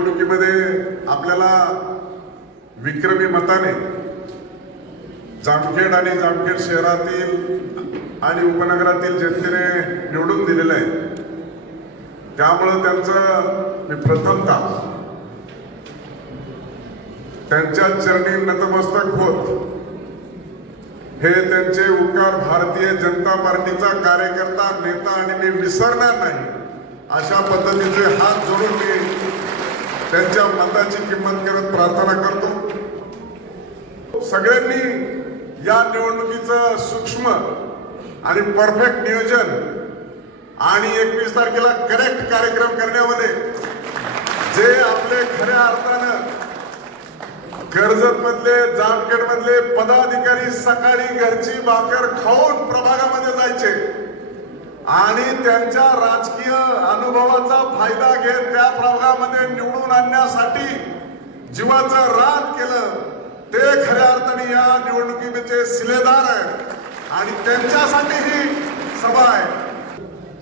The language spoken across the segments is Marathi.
निवडणुकीमध्ये आपल्याला विक्रमी मताने जामखेड आणि जामखेड शहरातील आणि उपनगरातील जनतेने निवडून दिलेलं आहे. त्यामुळे त्यांचं मी प्रथमतः त्यांच्या चरणी नतमस्तक होत हे त्यांचे उपकार भारतीय जनता पार्टीचा कार्यकर्ता नेता आणि मी विसरणार नाही अशा पद्धतीचे हात जोडून मी त्यांच्या मताची किंमत करत प्रार्थना करतो. सगळ्यांनी या निवडणुकीचं सूक्ष्म आणि परफेक्ट नियोजन आणि 21 तारखेला करेक्ट कार्यक्रम करण्यामध्ये जे आपले खऱ्या अर्थानं कर्जत मधले जामखेड मधले पदाधिकारी सकाळी घरची भाकर खाऊन प्रभागामध्ये जायचे आणि त्यांच्या राजकीय अनुभवाचा फायदा घेत त्या प्रभागामध्ये निवडून आणण्यासाठी जीवाचं रान केलं ते खऱ्या अर्थाने या निवडणुकीचे शिलेदार आहेत आणि त्यांच्यासाठी ही सभा आहे.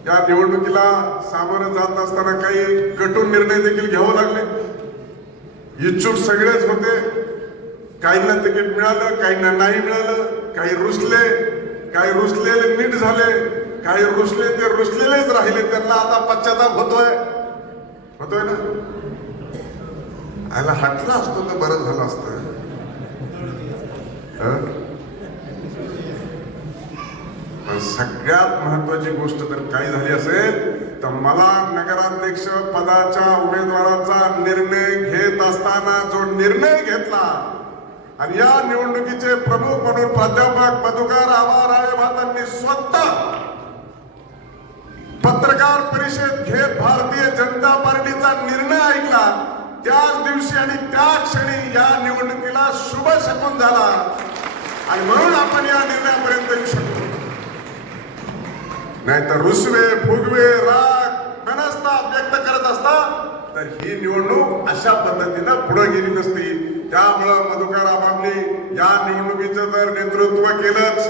या निवडणुकीला सामोरं जात असताना काही कठोर निर्णय देखील घ्यावे लागले. इच्छुक सगळेच होते. काहींना तिकीट मिळालं, काहींना नाही मिळालं, काही रुसले, काही रुसलेले नीट झाले, काही रुसले ते रुसलेलेच राहिले. त्यांना आता पश्चाताप होतोय ना. आयला हटला असतो तर बरं झालं असतं. सगळ्यात महत्वाची गोष्ट तर काय झाली असेल तर मला नगराध्यक्ष पदाच्या उमेदवाराचा निर्णय घेत असताना जो निर्णय घेतला आणि या निवडणुकीचे प्रमुख म्हणून प्राध्यापक मधुकर राळेभातांनी स्वतः पत्रकार परिषद घेत भारतीय जनता पार्टीचा निर्णय ऐकला त्याच दिवशी आणि त्या क्षणी या निवडणुकीला शुभ शकून झाला आणि म्हणून आपण या निर्णयापर्यंत येऊ शकतो. नाहीतर रुसवे फुगवे राग मनस्ताप व्यक्त करत असता तर ही निवडणूक अशा पद्धतीनं पुढे गेली नसती. त्यामुळं मधुकर आबांनी या निवडणुकीचं तर नेतृत्व केलंच,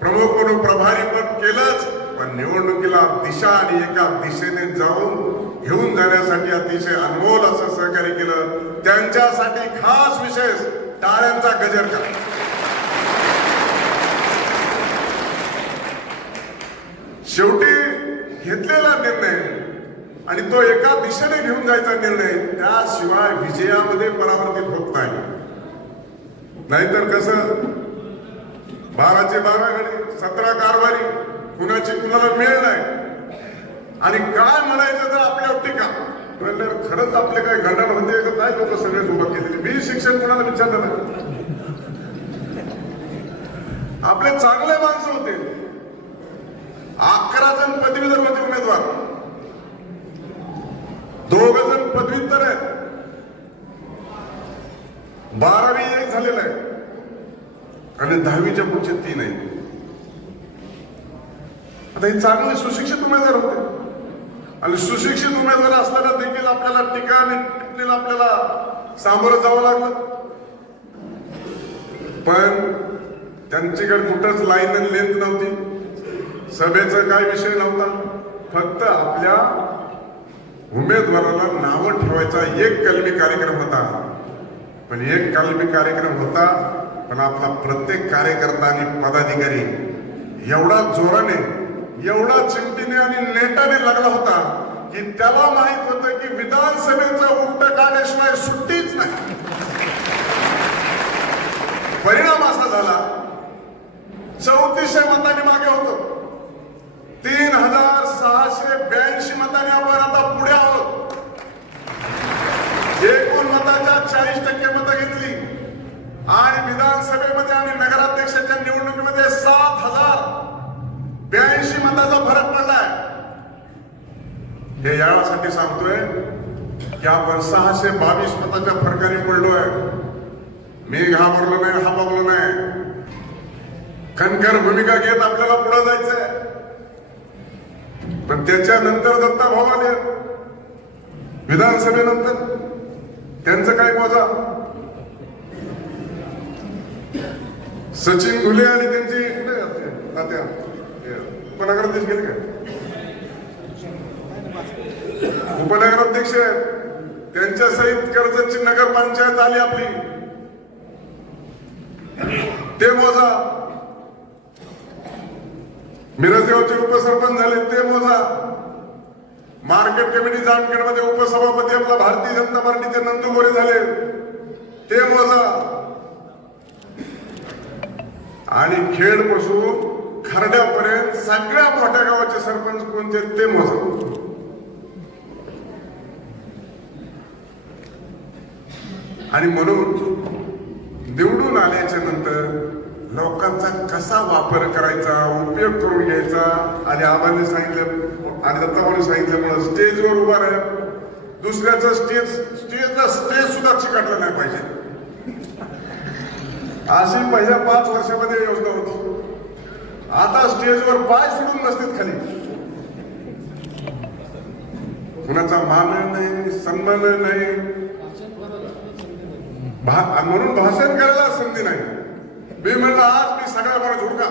प्रमुख म्हणून प्रभारी पण केलंच, पण निवडणुकीला दिशा आणि एका दिशेने जाऊन घेऊन जाण्यासाठी अतिशय अनमोल असं सहकार्य केलं. त्यांच्यासाठी खास विशेष टाळ्यांचा गजर करा. शेवटी घेतलेला निर्णय आणि तो एका दिशेने घेऊन जायचा निर्णय त्याशिवाय विजयामध्ये परावर्तित होत नाही. नाहीतर कसं 12चे 12 घडी 17 कारभारी कुणाची कुणाला मिळ नाही आणि काय म्हणायचं तर आपल्यावर टीका. खरंच आपले काय घडण होते का काय लोक सगळे उभं केलेले. मी शिक्षण कुणाला विचारलं नाही. आपले चांगले माणसं होते. 11 जण पदवीधर होते उमेदवार, 2 जण पदव्युत्तर आहेत, 12वी एक झालेलं आहे आणि 10वीच्या पुढचे 3 आहेत. आता हे चांगले सुशिक्षित उमेदवार होते आणि सुशिक्षित उमेदवार असताना देखील आपल्याला टीका आणि टिप्पणीला आपल्याला सामोरं जावं लागलं. पण त्यांच्याकडे कुठंच लाईन आणि लेंथ नव्हती. सभेचा काय विषय नव्हता. फक्त आपल्या उमेदवाराला नावं ठेवायचा एक कलमी कार्यक्रम होता. पण एक कलमी कार्यक्रम होता पण आपला प्रत्येक कार्यकर्ता आणि पदाधिकारी एवढा जोराने एवढा चिमटीने आणि नेटाने लागला होता की त्याला माहित होतं की विधानसभेचं उलट काढल्याशिवाय सुट्टीच नाही. परिणाम असा झाला 3400 मतांनी मागे होतो. 3682 मतांनी आपण आता पुढे आहोत. एकूण मताच्या 40% मतं घेतली आणि विधानसभेमध्ये आणि नगराध्यक्षाच्या निवडणुकीमध्ये 7082 मताचा फरक पडलाय. हे यासाठी सांगतोय की आपण 622 मताच्या फरकाने पडलोय. मी घाबरलो नाही, हाबावलो नाही. कणखर भूमिका घेत आपल्याला पुढे जायचंय. पण त्याच्यानंतर दत्ता भाऊ आले विधानसभेनंतर. त्यांचं काय मोजा. सचिन घुले आणि त्यांची उपनगराध्यक्ष गेले काय, उपनगराध्यक्ष त्यांच्या सहित कर्जतची नगरपंचायत आली आपली, ते मोजा. मिरजगावचे उपसरपंच झाले, ते मोजा. मार्केट कमिटी जामखेड मध्ये उपसभापती आपला भारतीय जनता पार्टीचे नंदू गोरे झाले, ते मोजा. आणि खेड पासून खरड्यापर्यंत सगळ्या मोठ्या गावाचे सरपंच कोणते ते मोजा. आणि म्हणून निवडून आल्याच्या नंतर लोकांचा कसा वापर करायचा, उपयोग करून घ्यायचा. आणि आबांनी सांगितलं आणि दत्ताभाऊनी सांगितल्यामुळे स्टेजवर उभा राहा. दुसऱ्याचं स्टेजला स्टेज सुद्धा चिकटलं नाही पाहिजे, अशी पहिल्या 5 वर्षामध्ये योजना होती. आता स्टेजवर पाय सोडून नसतील खाली, कुणाचा मान नाही, सन्मान नाही, म्हणून भाषण करायला संधी नाही. मी म्हणलं आज मी सगळ्या माणूस उरका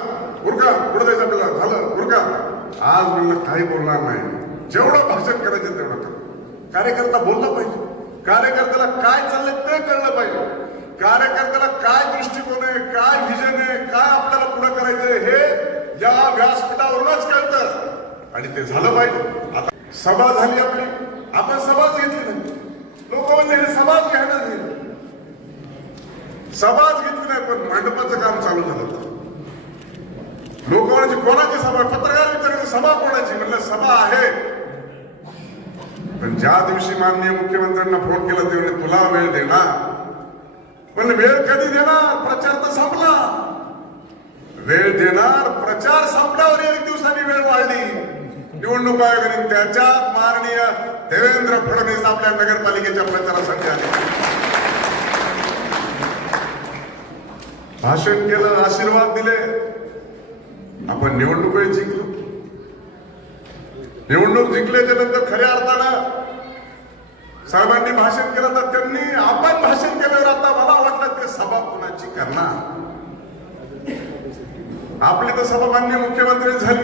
पुढे जायचं आपल्याला, झालं उरका. आज म्हणलं काही बोलणार नाही, जेवढं भाषण करायचं तेवढं कर. कार्यकर्ता बोलला पाहिजे, कार्यकर्त्याला काय चाललंय ते कळलं पाहिजे, कार्यकर्त्याला काय दृष्टिकोन आहे, काय व्हिजन आहे, काय आपल्याला पुढे करायचंय हे या व्यासपीठावरूनच कळतं. आणि ते झालं पाहिजे. आता सभा झाली आपली, आपण सभाच घेतली नाही. लोक म्हणले सभाच घ्यायला नाही, सभाच घेतली नाही, पण मंडपाचं काम चालू झालं. लोक म्हणायची कोणाची सभा, पत्रकार विचारायची सभा कोणाची, म्हणलं सभा आहे. पण ज्या दिवशी माननीय मुख्यमंत्र्यांना फोन केला तेवढे तुला वेळ देणार, पण वेळ कधी देणार, प्रचार तर संपला. वेळ देणार, प्रचार संपल्यावर 1 दिवसांनी वेळ वाढली. निवडणूक आयोगाने त्याच्यात माननीय देवेंद्र फडणवीस आपल्या नगरपालिकेच्या प्रचारासाठी आले, भाषण केलं, आशीर्वाद दिले. आपण निवडणूक जिंकलो. निवडणूक जिंकल्याच्या नंतर खऱ्या अर्थानं साहेबांनी भाषण केलं, तर त्यांनी आपण भाषण केल्यावर आता मला वाटलं ते सभा कोणाची करणार. आपली तर सभा माननीय मुख्यमंत्री झाली.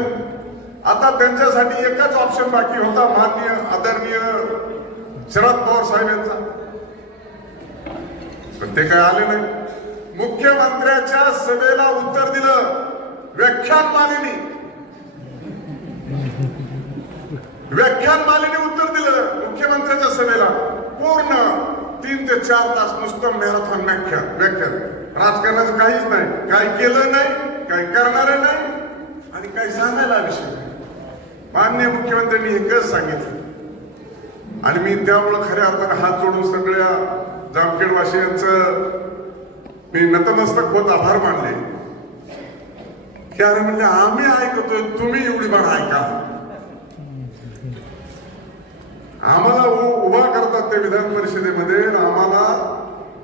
आता त्यांच्यासाठी एकच ऑप्शन बाकी होता, माननीय आदरणीय शरद पवार साहेब यांचा, पण ते काय आले नाही. मुख्यमंत्र्याच्या सभेला उत्तर दिलं व्याख्यानमालेने उत्तर दिलं मुख्यमंत्र्याच्या सभेला. पूर्ण 3 ते 4 तास नुसतं मॅरेथॉन व्याख्यान. राजकारणाचं काहीच नाही, काय केलं नाही, काय करणार नाही आणि काही सांगायला विषय नाही. माननीय मुख्यमंत्र्यांनी एकच सांगितलं. आणि मी त्यामुळे खऱ्या अर्थाने हात जोडून सगळ्या जामखेडवासियांचं मी नतमस्तक होत आभार मानले की अरे म्हणजे आम्ही ऐकतोय, तुम्ही एवढी बार ऐका. आम्हाला उभा करतात ते विधान परिषदेमध्ये, आम्हाला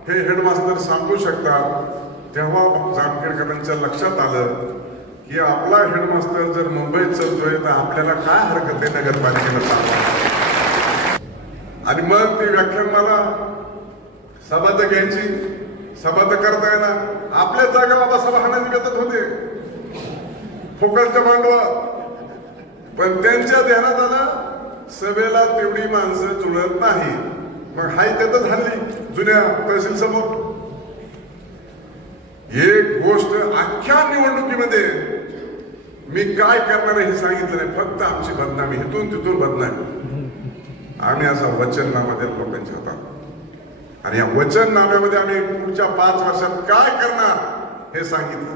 हे हेडमास्टर सांगू शकतात. तेव्हा जामखेडकरांच्या लक्षात आलं की आपला हेडमास्टर जर मुंबईत चालतोय तर आपल्याला काय हरकत आहे नगरपालिकेला सांगा. आणि मग ती व्याख्यानमाला सभा तर घ्यायची, सभा तर करता येणार. आपल्या जागा बाबा सभा हाणाची बेतात होते फुकटच्या मांडवा, पण त्यांच्या ध्यानात आलं सभेला तेवढी माणसं जुळत नाही. मग हाय त्यातच हल्ली जुन्या तहसील समोर. एक गोष्ट अख्ख्या निवडणुकीमध्ये मी काय करणार हे सांगितलं नाही, फक्त आमची बदनामी, इथून तिथून बदनामी. आम्ही असा वचननामा देत लोकांच्या हातात, आणि या वचननाम्यामध्ये आम्ही पुढच्या 5 वर्षात काय करणार हे सांगितलं.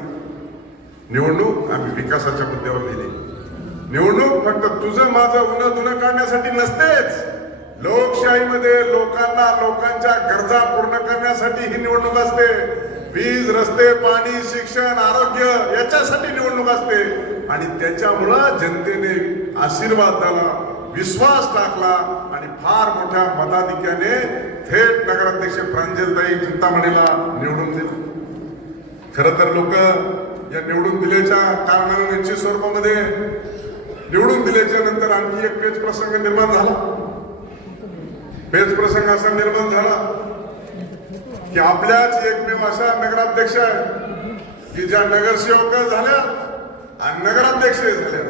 निवडणूक आम्ही विकासाच्या मुद्द्यावर दिली. निवडणूक फक्त तुझं माझं उन्हा धुणं काढण्यासाठी नसतेच. लोकशाहीमध्ये लोकांच्या गरजा पूर्ण करण्यासाठी ही निवडणूक असते. वीज, रस्ते, पाणी, शिक्षण, आरोग्य याच्यासाठी निवडणूक असते. आणि त्याच्यामुळं जनतेने आशीर्वाद दिला, विश्वास टाकला आणि फार मोठ्या मताधिक्याने थेट नगराध्यक्ष प्रांजलताई चिंतामणीला निवडून दिले. खरं तर लोक या निवडून दिल्याच्या कारणाने निश्चित स्वरूपामध्ये निवडून दिल्याच्या नंतर आणखी एक पेच प्रसंग निर्माण झाला. पेच प्रसंग असा निर्माण झाला की आपल्याच एकमेव अशा नगराध्यक्ष आहे की ज्या नगरसेवक झाल्या आणि नगराध्यक्ष झाल्या.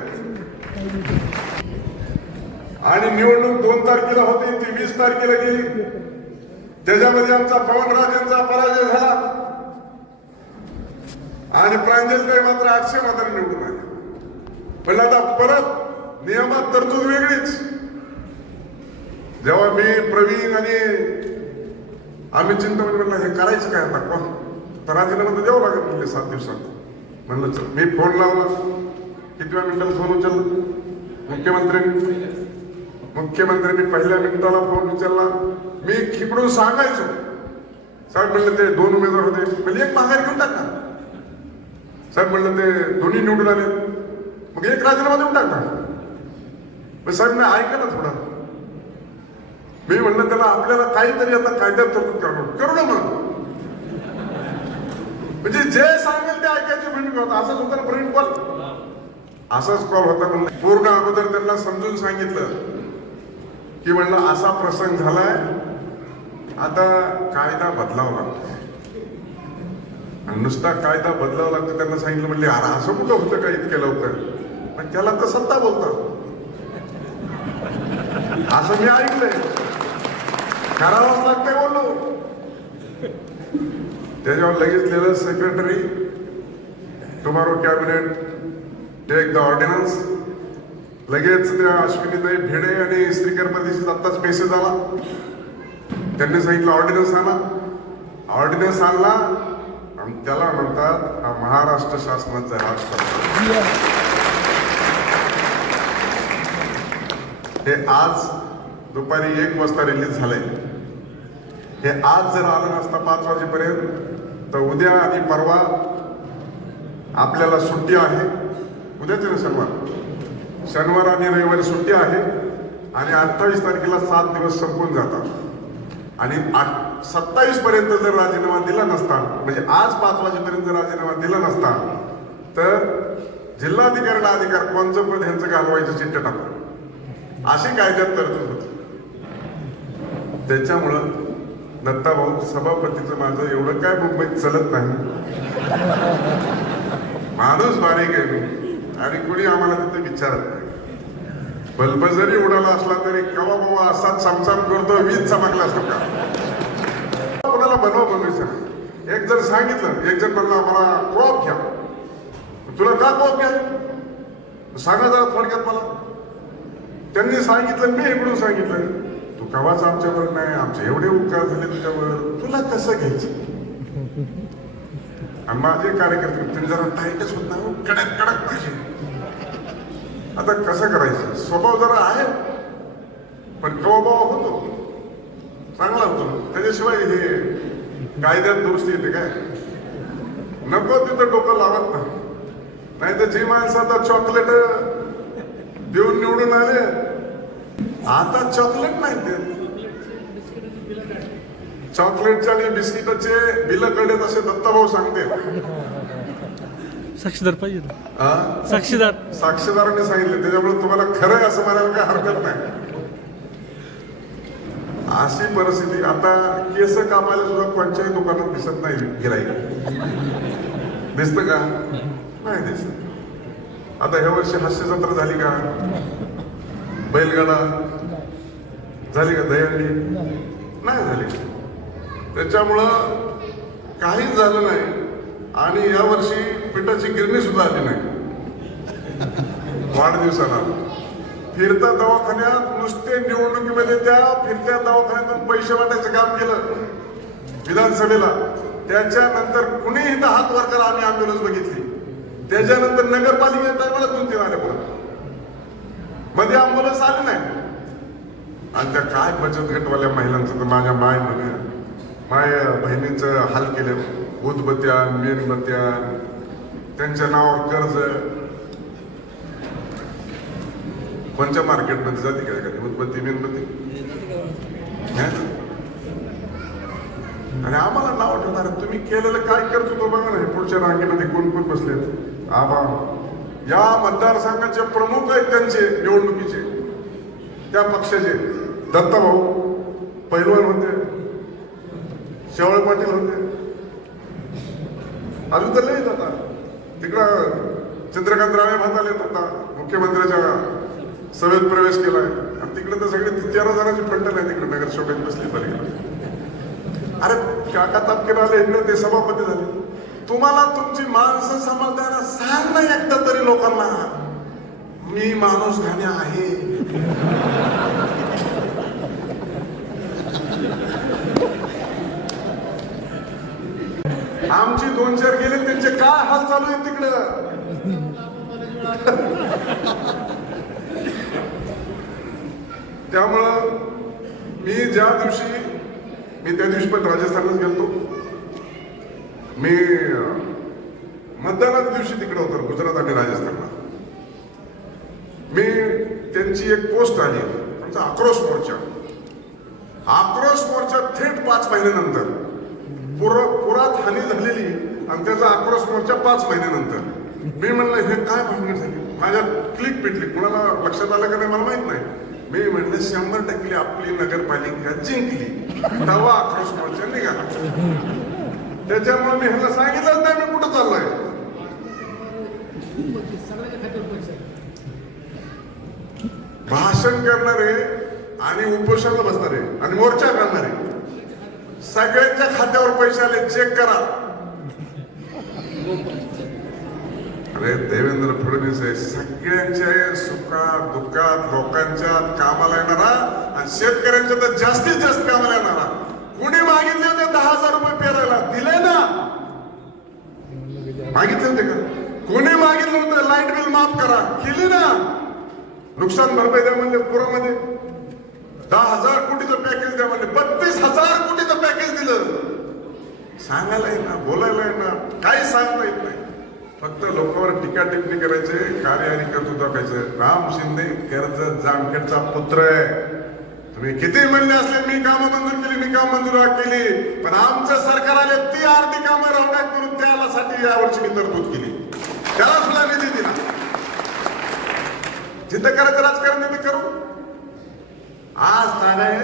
आणि निवडणूक 2 तारखेला होती, ती 20 तारखेला गेली. त्याच्यामध्ये आमचा पवनराजेंचा पराजय झाला आणि प्रांजलताई मात्र 800 मतांनी निवडून आले. पण आता परत नियमात तरतूद वेगळीच. जेव्हा मी प्रवीण आणि आम्ही चिंतामणी म्हणलं हे करायचं काय आता कोण तर राजीनामा तर द्यावं लागेल म्हणले 7 दिवसात. म्हणलं चल. मी फोन लावला, कितव्या मिनिटाला फोन उचलला मुख्यमंत्र्यांनी पहिल्या मिनिटाला फोन उचलला. मी खिपडून सांगायचो, साहेब म्हणलं ते 2 उमेदवार होते, म्हणजे एक माघार घेऊन टाका. साहेब म्हणलं ते दोन्ही निवडून आले, मग एक राजीनामा देऊन टाका. साहेब मी ऐका ना थोडं. मी म्हणलं त्याला आपल्याला काहीतरी आता कायद्यात तरतूद करू ना मग. म्हणजे जे सांगेल ते ऐकायची भूमिका होता. असंच होतं ना प्रवीण कॉल, असाच कॉल होता. म्हणलं पूर्ण अगोदर त्यांना समजून सांगितलं की म्हणलं असा प्रसंग झालाय, आता कायदा बदलावा लागतो. आणि नुसता कायदा बदलावा लागतो त्यांना सांगितलं. म्हणले अरे असं कुठं होतं का इतक्या लवकर, पण त्याला तर सत्ता बोलतात असं मी ऐकलंय. करावंच लागतंय बोललो. त्याच्यावर लगेच लिहिलं, secretary tomorrow cabinet take the ordinance. लगेच त्या अश्विनीताई भेडे आणि श्रीकर परदेशी आत्ताच मेसेज आला. त्यांनी सांगितलं ऑर्डिनन्स आणा. ऑर्डिनन्स आणला आणि त्याला म्हणतात हा महाराष्ट्र शासनाचा राजपत्र. हे आज दुपारी 1 वाजता रिलीज झालंय. हे आज जर आलं नसतं 5 वाजेपर्यंत तर उद्या आणि परवा आपल्याला सुट्टी आहे. उद्याचे ना शनिवार आणि रविवारी सुट्टी आहे आणि 28 तारखेला 7 दिवस संपून जातात. आणि 27 पर्यंत जर राजीनामा दिला नसता, म्हणजे आज 5 वाजेपर्यंत जर राजीनामा दिला नसता तर जिल्हाधिकाऱ्याला अधिकार कोणचं पद ह्यांचं घालवायचं चिठ्ठ्या टाकून अशी कायद्यात तरतूद होती. त्याच्यामुळं दत्ताभाऊ सभापतीचं माझं एवढं काय मुंबईत चलत नाही. माणूस बारीक आहे मी आणि कुणी आम्हाला तिथे विचारत नाही. बल्ब जरी उडाला असला तरी कवा बाबा असा चमचम करतो, वीज चमकला असतो का कोणाला बनवायचं. एक जण सांगितलं, एक जण म्हणला मला कोप घ्या. तुला का कोप घ्या सांगा जरा थोडक्यात मला. त्यांनी सांगितलं, मी इकडून सांगितलं, तू कवाच आमच्यावर नाही, आमचे एवढे उपकार झाले तुझ्यावर, तुला कसं घ्यायचं. आणि माझे कार्यकर्ते तुम्ही जरा टाईटच होत नाही, कडक कडक पाहिजे. आता कसं करायचं, स्वभाव जरा आहे पण कवाबावा होतो, चांगला होतो. त्याच्याशिवाय हे कायद्यात दुरुस्ती येते काय, नको तिथं डोकं लावत नाही. तर जी माणसं आता चॉकलेट देऊन निवडून आले, आता चॉकलेट नाही देत. चॉकलेटचे आणि बिस्किटाचे बिल कळले असे दत्ताभाऊ सांगते. साक्षीदार पाहिजे, साक्षीदारांनी सांगितले. त्याच्यामुळे तुम्हाला खरं आहे असं म्हणायला काय हरकत नाही. अशी परिस्थिती. आता केस कापायला सुद्धा कोणत्याही दुकानात दिसत नाही गिराईक. दिसत का? नाही दिसत. आता ह्या वर्षी हास्य जत्रा झाली का, बैलगाडा झाली का, दहीहंडी नाही झाली. त्याच्यामुळं काहीच झालं नाही. आणि यावर्षी पिठाची गिरणी सुद्धा आली नाही वाढदिवसाला. फिरता दवाखान्यात नुसते निवडणुकीमध्ये त्या फिरत्या दवाखान्यातून पैसे वाटायचं काम केलं विधानसभेला. त्याच्यानंतर कुणीही इथं हात वर करा, आम्ही अँब्युलन्स बघितली. त्याच्यानंतर नगरपालिकेच्या टायमाला 2-3 आले परत, मध्ये अँब्युलन्स आली नाही. आणि त्या काय बचत गटवाल्या महिलांचं तर माझ्या माय बहिणींचं हाल केलं. उदबत्त्या, मेणबत्त्या, त्यांच्या नावावर कर्ज. कोणत्या मार्केटमध्ये जाते काय का उदबत्ती मेणबत्ती. आणि आम्हाला नाव ठेवणार, तुम्ही केलेलं काय करत होतो बघा ना. हे पुढच्या रांगेमध्ये कोण कोण बसलेत. आबा या मतदारसंघाचे प्रमुख आहेत त्यांचे निवडणुकीचे, त्या पक्षाचे. दत्ताभाऊ पैलवान होते, शेवाळे पाटील होते, अजून तर लई होता. तिकडं चंद्रकांत राणे भाताला येत होता, मुख्यमंत्र्याच्या सभेत प्रवेश केलाय. तिकडे तर सगळे 13 जणांची फंटल आहे तिकडे नगरसेवकांची बसली पालिकेला. अरे काका तापकीर आले इकडे ते सभापती झाले. तुम्हाला तुमची माणसं सांभाळताना सांग ना एकदा तरी लोकांना मी माणूस घाणे आहे. आमची 2-4 गेले त्यांचे काय हाल चालू आहेत तिकडं. त्यामुळं मी त्या दिवशी पण राजस्थानलाच गेलतो. मी मतदानाच्या दिवशी तिकडे होतो गुजरात आणि राजस्थानला. मी त्यांची एक पोस्ट आली त्यांचा आक्रोश मोर्चा थेट 5 महिन्यानंतर पुरात हानी झालेली आणि त्याचा आक्रोश मोर्चा 5 महिन्यानंतर. मी म्हणलं हे काय भांडण झाली. माझ्या क्लिक पेटली. कुणाला लक्षात आलं का नाही मला माहित नाही. मी म्हणलं 100% आपली नगरपालिका जिंकली. तेव्हा आक्रोश मोर्चा निघाला. त्याच्यामुळे मी ह्याला सांगितलंच नाही मी कुठं चाललोय. भाषण करणारे आणि उपोषणाला बसणारे आणि मोर्चा करणारे सगळ्यांच्या खात्यावर पैसे आले. चेक करा. अरे देवेंद्र फडणवीस आहे सगळ्यांच्या सुखात दुःखात लोकांच्या कामाला येणारा आणि शेतकऱ्यांच्या तर जास्तीत जास्त कामाला येणारा. कुणी मागितले होते 10,000 रुपये पेरायला दिले ना. मागितले होते का. कोणी मागितलं होतं लाईट बिल माफ करा केली ना. नुकसान भरपाई द्या म्हणजे पुरामध्ये 10,000 कोटीचं पॅकेज द्या म्हणजे 32,000 कोटीचं पॅकेज दिलं. सांगायला ना बोलायला ना काही सांगता येत नाही. फक्त लोकांवर टीका टिप्पणी करायचे कार्य आणि कर्तृत्व दाखवायचं. राम शिंदे कर्जत जामखेडचा पुत्र आहे. तुम्ही किती म्हणले असले मी कामं मंजूर केली पण आमचं सरकार आले ती अर्धी कामं राहण्यात करून त्यासाठी यावर्षी मी तरतूद केली. त्याला सुद्धा निधी दिला. जिथं करायचं राजकारण तिथे करू. आज नागाय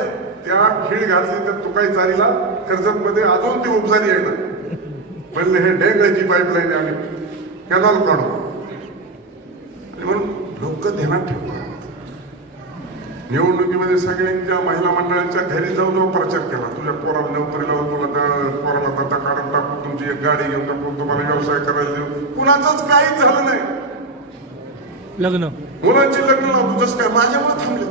त्या खीळ घातली तर तुकाई चारीला कर्जत मध्ये अजून ती उपजारी आहे ना. म्हणले हे डेंगाची पाईपलाईन आणि कॅनॉल काढू म्हणून लोक ध्यानात ठेवतात. निवडणुकीमध्ये सगळ्यांच्या महिला मंडळांच्या घरी जाऊन प्रचार केला. तुझ्या पोराला नोकरीला पोराला दाता काढून टाकू तुमची एक गाडी घेऊन टाकू तुम्हाला व्यवसाय करायला देऊ. कुणाचंच काहीच झालं नाही. लग्न मुलांची लग्न लावू तुझंच काय माझ्यामुळे थांबले.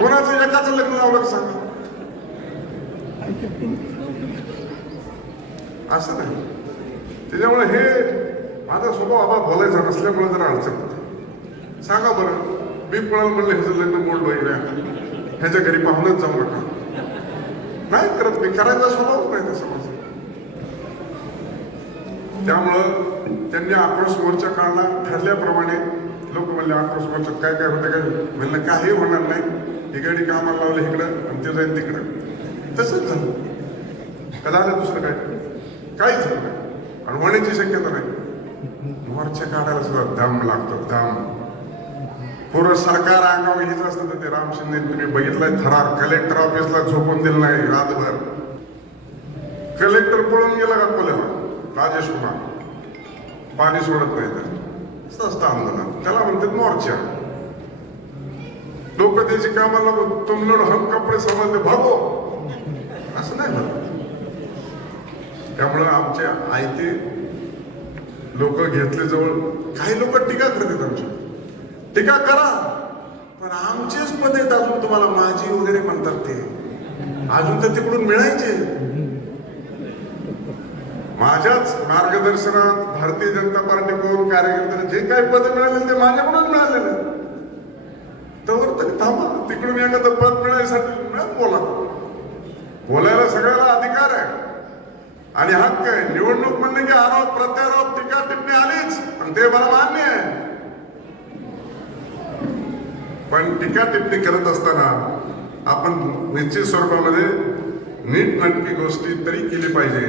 कोणाचं एकाचं लग्न लावलं का सांगा. असं नाही. त्याच्यामुळे हे माझा स्वभाव आबा बोलायचा नसल्यामुळे जरा अडचण होते. सांगा बरं मी कोणाला म्हणलं ह्याचं लग्न बोल वगैरे ह्याच्या घरी पाहूनच जाऊ नका. नाही करत मी करायचा स्वभावच नाही तसं माझं. त्यामुळं त्यांनी आक्रोश मोर्चा काढला. ठरल्याप्रमाणे लोक म्हणले आक्रोश मोर्चात काय होतं काय म्हणलं काही होणार नाही. ही गाडी कामाला लावलं इकडं आणि ते जाईल तिकडं. तसंच झालं. कदाचित दुसरं काहीच झालं नाही आणि होण्याची शक्यता नाही. मोर्चा काढायला सुद्धा दम लागतो. दम. पूर्ण सरकार अंगावर हेच असतं तर ते राम शिंदे तुम्ही बघितलंय थरार कलेक्टर ऑफिसला झोपून दिलं नाही रातभर. कलेक्टर पळून गेला का कोल्याला राजेश कुमार पाणी सोडत नाही तर असतं आंदोलन. त्याला म्हणतात मोर्चा. लोक त्याची कामाला तुम लोग हम कपडे समजते भागो असं नाही म्हणत. त्यामुळं आमच्या आयते लोक घेतले जवळ. काही लोक टीका करतात आमची. टीका करा पण आमचेच पद आहेत अजून तुम्हाला माझी वगैरे म्हणतात ते अजून तर तिकडून मिळायचे. माझ्याच मार्गदर्शनात भारतीय जनता पार्टीकडून कार्यकर्त्यांना जे काही पद मिळाले ते माझ्याकडून मिळालेले. तर तरी थांबा. तिकडून एखादं पद मिळायसाठी बोलायला सगळ्याला अधिकार आहे आणि हक्क आहे. निवडणूक म्हणले की आरोप प्रत्यारोप टीका टिप्पणी आलीच आणि ते मला मान्य आहे. पण टीका टिप्पणी करत असताना आपण निश्चित स्वरूपामध्ये नीटनाटकी गोष्टी तरी केली पाहिजे.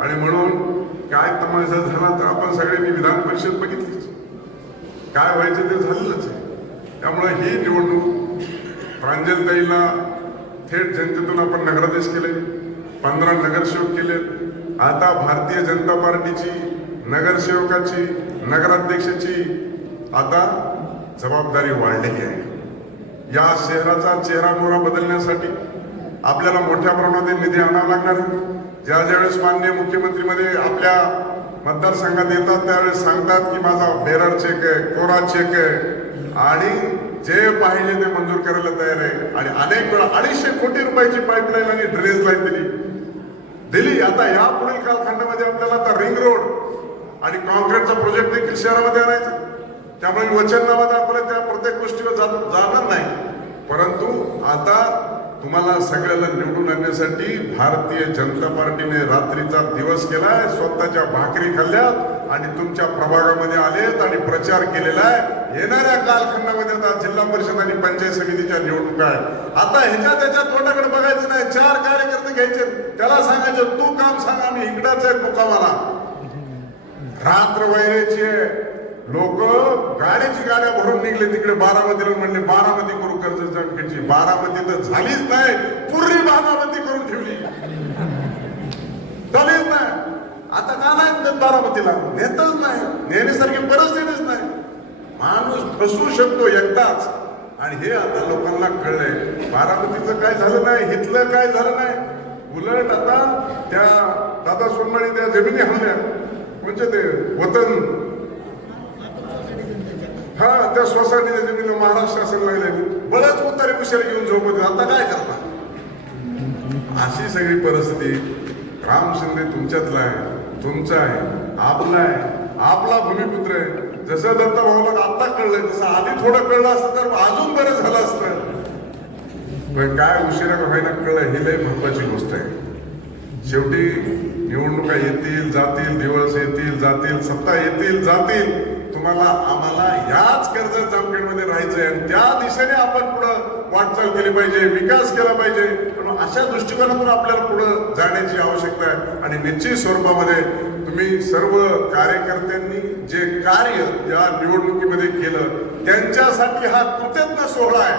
आणि म्हणून काय तमाशा झाला तर आपण सगळ्यांनी विधान परिषद बघितलीच. काय व्हायचं ते झालेलंच आहे. त्यामुळे ही निवडणूक प्रांजलताईला थेट जनतेतून आपण नगराधीश केले. 15 नगरसेवक केले. आता भारतीय जनता पार्टीची नगरसेवकाची नगराध्यक्षाची आता जबाबदारी वाढलेली आहे. या शहराचा चेहरा मोहरा बदलण्यासाठी आपल्याला मोठ्या प्रमाणात निधी आणावा लागणार आहे. ज्यावेळेस माननीय मुख्यमंत्री मध्ये आपल्या मतदारसंघात येतात त्यावेळेस सांगतात की माझा बेरर चेक आहे, कोरा चेक आहे आणि जे पाहिजे ते मंजूर करायला तयार आहे. आणि अनेक वेळा 250 कोटी रुपयाची पाईपलाईन आणि ड्रेनेज लाईन दिली. आता या पुढील कालखंडामध्ये आपल्याला आता रिंग रोड आणि कॉन्क्रीटचा प्रोजेक्ट देखील शहरामध्ये आणायचा. त्यामुळे वचननामा दाखवलं त्या प्रत्येक गोष्टीवर जाणार नाही. परंतु आता तुम्हाला सगळ्याला निवडून आणण्यासाठी भारतीय जनता पार्टीने रात्रीचा दिवस केलाय, स्वतःच्या भाकरी खाल्ल्यात आणि तुमच्या प्रभागामध्ये आलेत आणि प्रचार केलेला आहे. येणाऱ्या कालखंडामध्ये आता जिल्हा परिषद आणि पंचायत समितीच्या निवडणुका आहे. आता ह्याच्या त्याच्या तोंडाकडे बघायचं नाही. 4 कार्यकर्ते घ्यायचे, त्याला सांगायचं तू काम सांग, आम्ही इकडाच आहे मुकामाला. रात्र वैरेची लोक गाड्याची गाड्या भरून निघले तिकडे बारामतीला. म्हणले बारामती करू कर्ज जामखेडची. बारामती तर झालीच नाही, पूर्वी बारामती करून ठेवली, झालीच नाही. आता का नाही बारामतीला नेतच नाही, नेण्यासारखी परिस्थितीच नाही. माणूस फसवू शकतो एकदाच आणि हे आता लोकांना कळलंय. बारामतीचं काय झालं नाही, हितलं काय झालं नाही. उलट आता त्या दादा सोनमाळी त्या जमिनी हल्ल्या म्हणजे ते वतन त्या सोसायटीच्या जमिनीला महाराष्ट्र शासन लागले. बरंच उतारे कुशाला घेऊन झोपत. आता काय करता? अशी सगळी परिस्थिती. राम शिंदे तुमच्यातला आहे, तुमचा आहे, आपला आहे, आपला भूमिपुत्र आहे. जसं दत्ता भाऊला आता कळलंय तसं आधी थोडं कळलं असतं तर अजून बरं झालं असतं. पण काय उशिरा व्हायला कळलं ही लय महत्वाची गोष्ट आहे. शेवटी निवडणुका येतील जातील, दिवस येतील जातील, सत्ता येतील जातील. तुम्हाला आम्हाला याच कर्जत जामखेडमध्ये राहायचंय आणि त्या दिशेने आपण पुढं वाटचाल केली पाहिजे, विकास केला पाहिजे. पण अशा दृष्टिकोनातून आपल्याला पुढं जाण्याची आवश्यकता आहे. आणि निश्चित स्वरूपामध्ये तुम्ही सर्व कार्यकर्त्यांनी जे कार्य या निवडणुकीमध्ये केलं त्यांच्यासाठी हा कृतज्ञ सोहळा आहे.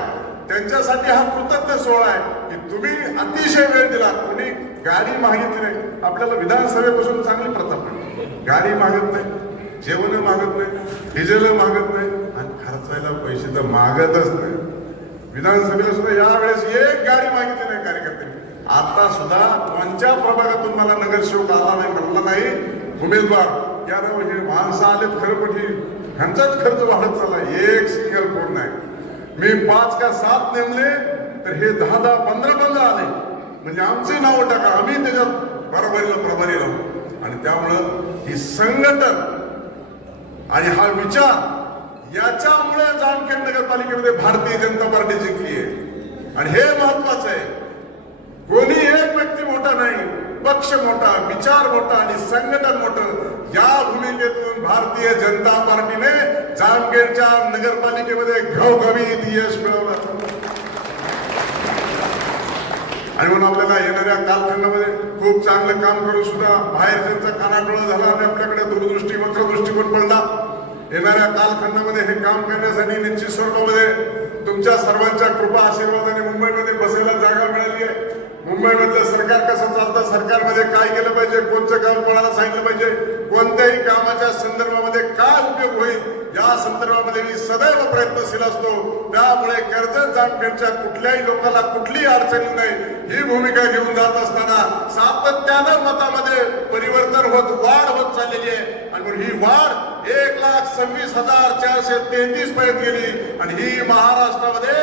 त्यांच्यासाठी हा कृतज्ञ सोहळा आहे की तुम्ही अतिशय वेळ दिला. कोणी गाडी मागितली नाही. आपल्याला विधानसभेपासून चांगली प्रथा पडली. गाडी मागत नाही, जेवण मागत नाही, डिझेल मागत नाही आणि खर्चायला पैसे तर मागतच नाही. विधानसभेला सुद्धा यावेळेस एक गाडी मागितली नाही कार्यकर्त्यांनी. आता सुद्धा कोणत्या प्रभागातून मला नगरसेवक आला नाही, म्हणला नाही उमेदवार या हे माणसं आलेत खरं पण ह्यांचाच खर्च वाढत चालला. एक सिंगल कोण नाही. मी 5 का 7 नेमले तर हे 10, 15 आले. म्हणजे आमचे नाव टाका, आम्ही त्याच्यात बरोबरीला प्रभारी राहू. आणि त्यामुळं ही संघटन आणि हा विचार याच्यामुळे जामखेड नगरपालिकेमध्ये भारतीय जनता पार्टी जिंकली आहे. आणि हे महत्वाचं आहे. कोणी एक व्यक्ती मोठा नाही, पक्ष मोठा, विचार मोठा आणि संघटन मोठं. या भूमिकेतून भारतीय जनता पार्टीने जामखेडच्या नगरपालिकेमध्ये घवघवीत यश मिळवलं. आणि म्हणून आपल्याला येणाऱ्या कालखंडामध्ये खूप चांगलं काम करून सुद्धा बाहेर त्यांचा कानाडोळा झाला आणि आपल्याकडे दूरदृष्टी वक्र दृष्टिकोन पडला. येणाऱ्या कालखंडामध्ये हे काम करण्यासाठी निश्चित स्वरूपामध्ये तुमच्या सर्वांच्या कृपा आशीर्वादाने मुंबईमध्ये बसायला जागा मिळाली आहे. मुंबईमधलं सरकार कसं चालतं, सरकारमध्ये काय केलं पाहिजे, कोणतं काम कोणाला सांगितलं पाहिजे, कोणत्याही कामाच्या संदर्भामध्ये काय उपयोग होईल या संदर्भामध्ये मी सदैव प्रयत्नशील असतो. त्यामुळे कर्जत जामखेडच्या कुठल्याही लोकांना कुठलीही अडचणी नाही ही भूमिका घेऊन जात असताना सातत्यानं मतामध्ये परिवर्तन होत वाढ होत चाललेली आहे. आणि म्हणून ही वाढ 1,26,433 पर्यंत गेली आणि ही महाराष्ट्रामध्ये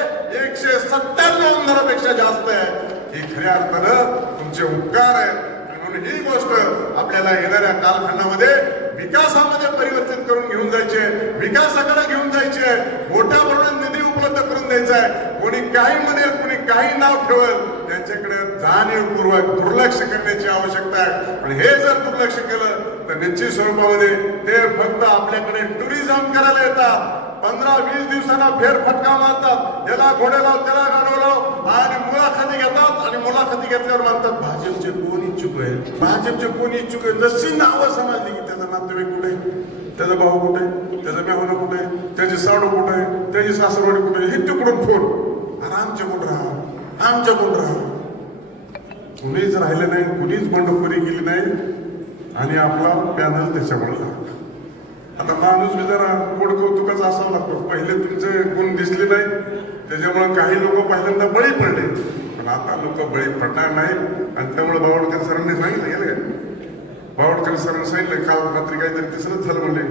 197 आमदारापेक्षा जास्त आहे. ही खऱ्या अर्थानं तुमचे उपकार आहेत. म्हणून ही गोष्ट आपल्याला येणाऱ्या कालखंडामध्ये विकासामध्ये परिवर्तित करून घेऊन जायचे, विकासाकडे घेऊन जायचे, मोठ्या प्रमाणात निधी उपलब्ध करून द्यायचा आहे. कोणी काही म्हणेल, कोणी काही नाव ठेवल, त्यांच्याकडे जाणीवपूर्वक दुर्लक्ष करण्याची आवश्यकता आहे. आणि हे जर दुर्लक्ष केलं तर निश्चित स्वरूपामध्ये ते फक्त आपल्याकडे टुरिझम करायला येतात, 15-20 दिवसांना फेरफटका मारतात, याला घोडे लाव, त्याला गाडव लाव आणि मुलाखती घेतात. आणि मुलाखती घेतल्यावर म्हणतात भाजपचे कोण इच्छुक आहे, भाजपचे कोण इच्छुक आहे. जशी नावं समजली की त्याचा नातेवाईक कुठे, त्याचा भाऊ कुठे, त्याचा मेहना कुठे, त्याची साडू कुठे, त्याची सासरवाडी कुठे, हे तिकडून फोन. आणि आमच्या कोण राहा, आमच्या कोण राहा. कुणीच राहिलं नाही, कुणीच बंडखोरी केली नाही आणि आपला पॅनल त्याच्यामुळे लागला. आता माणूस बी जरा गोड कौतुकाचा असावा लागतो. पहिले तुमचे गुण दिसले नाहीत, त्याच्यामुळे काही लोक पहिल्यांदा बळी पडले, पण आता लोक बळी पडणार नाही. आणि त्यामुळे बावडकर सरांनी सांगितलं गेलं काय, बावडकर सरांनी सांगितलं काल रात्री काहीतरी तिसरंच झालं म्हणले,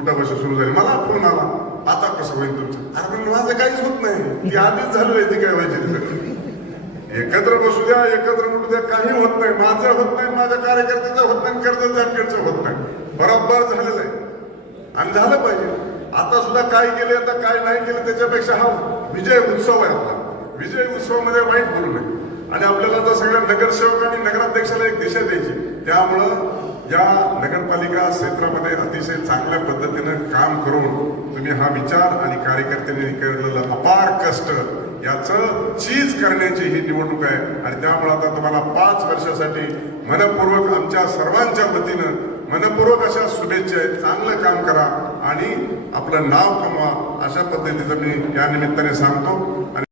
उठाबशा सुरू झाली. मला फोन आला, आता कसं होईल तुमचं? अरे पण माझं काहीच होत नाही, ती आधीच झालं आहे, ती काय व्हायची. एकत्र बसू द्या, एकत्र उठू द्या, काही होत नाही. माझं होत नाही, माझ्या कार्यकर्त्याचं होत नाही, कर्जदारकडचं होत नाही. बरोबर झालेलं आहे आणि झालं पाहिजे. आता सुद्धा काय केले, आता काय नाही केलं, त्याच्यापेक्षा हा विजय उत्सव आहे आपला. विजय उत्सवामध्ये वाईट बोलू नये आणि आपल्याला आता सगळ्या नगरसेवक आणि नगराध्यक्षाला एक दिशा द्यायची. त्यामुळं या नगरपालिका क्षेत्रामध्ये अतिशय चांगल्या पद्धतीनं काम करून तुम्ही हा विचार आणि कार्यकर्त्यांनी केलेलं अपार कष्ट याचं चीज करण्याची ही निवडणूक आहे. आणि त्यामुळे आता तुम्हाला 5 वर्षासाठी मनपूर्वक आमच्या सर्वांच्या वतीनं मनपूर्वक अशा शुभेच्छा आहेत. चांगलं काम करा आणि आपलं नाव कमवा, अशा पद्धतीचं मी या निमित्ताने सांगतो.